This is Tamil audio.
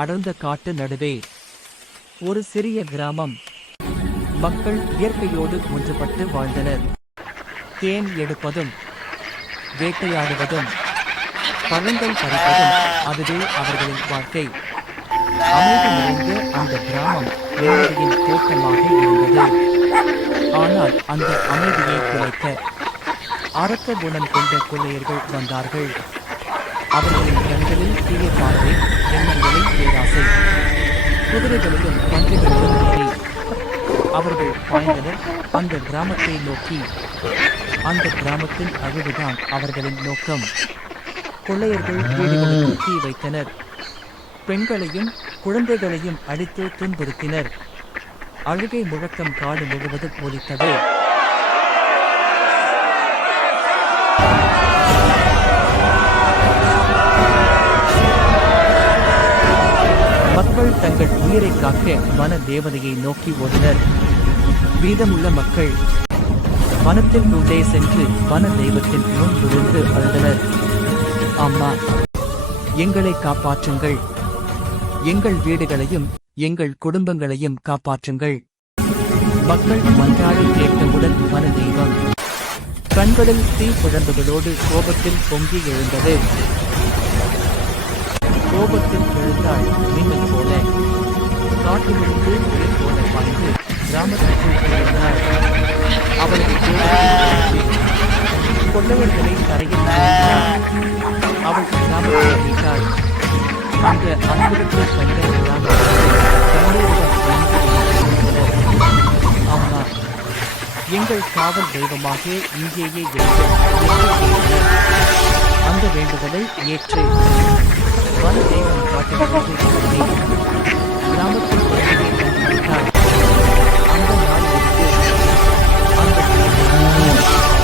அடர்ந்த காட்டு நடுவே ஒரு சிறிய கிராமம். மக்கள் இயற்கையோடு ஒன்றுபட்டு வாழ்ந்தனர். தேன் எடுப்பதும் வேட்டையாடுவதும் பழங்கள் பறிப்பதும் அதுவே அவர்களின் வாழ்க்கை. அமைதி நிறைந்த அந்த கிராமம் நிம்மதியின் தோட்டமாக இருந்தது. ஆனால் அந்த அமைதியை குலைக்க அரக்க குணம் கொண்ட கொள்ளையர்கள் வந்தார்கள். அவர்களின் கண்களில் தீய பார்வை எண்ணங்களில் பேராசை. குதிரைகளிலும் பன்றிகளிலும் அவர்கள் பாய்ந்தனர். அந்த கிராமத்தை நோக்கி. அந்த கிராமத்தின் அழிவுதான் அவர்களின் நோக்கம். கொள்ளையர்கள் வீடுகளுக்கு தீ வைத்தனர். பெண்களையும் குழந்தைகளையும் அடித்து துன்புறுத்தினர். அழுகை முழக்கம் காடு முழுவதும் ஒலித்தது. மக்கள் தங்கள் உயிரை காக்க வன தேவதையை நோக்கி ஓடினர். மீதமுள்ள மக்கள் வனத்தின் உள்ளே சென்று வன தெய்வத்தின் முன் விழுந்து அழுதனர். அம்மா எங்களை காப்பாற்றுங்கள். எங்கள் வீடுகளையும் எங்கள் குடும்பங்களையும் காப்பாற்றுங்கள். மக்கள் மன்றாடி கேட்டவுடன் வன தெய்வம் கண்களில் தீ குழம்புகளோடு கோபத்தில் பொங்கி எழுந்தது. கோபத்தில் எழுந்தாள் மின்னல் போல. காட்டிலிருந்து விலை போல பாய்ந்து கிராமத்திற்குள் எழுந்தாள் அவளது கோபத்தில் தரையில் அவள் கிராமத்தை மீட்டாள் அந்த அன்புக்கு கண்ட அம்மா எங்கள் காவல் தெய்வமாக இங்கேயே இருந்து அந்த வேண்டுதலை ஏற்று One day when project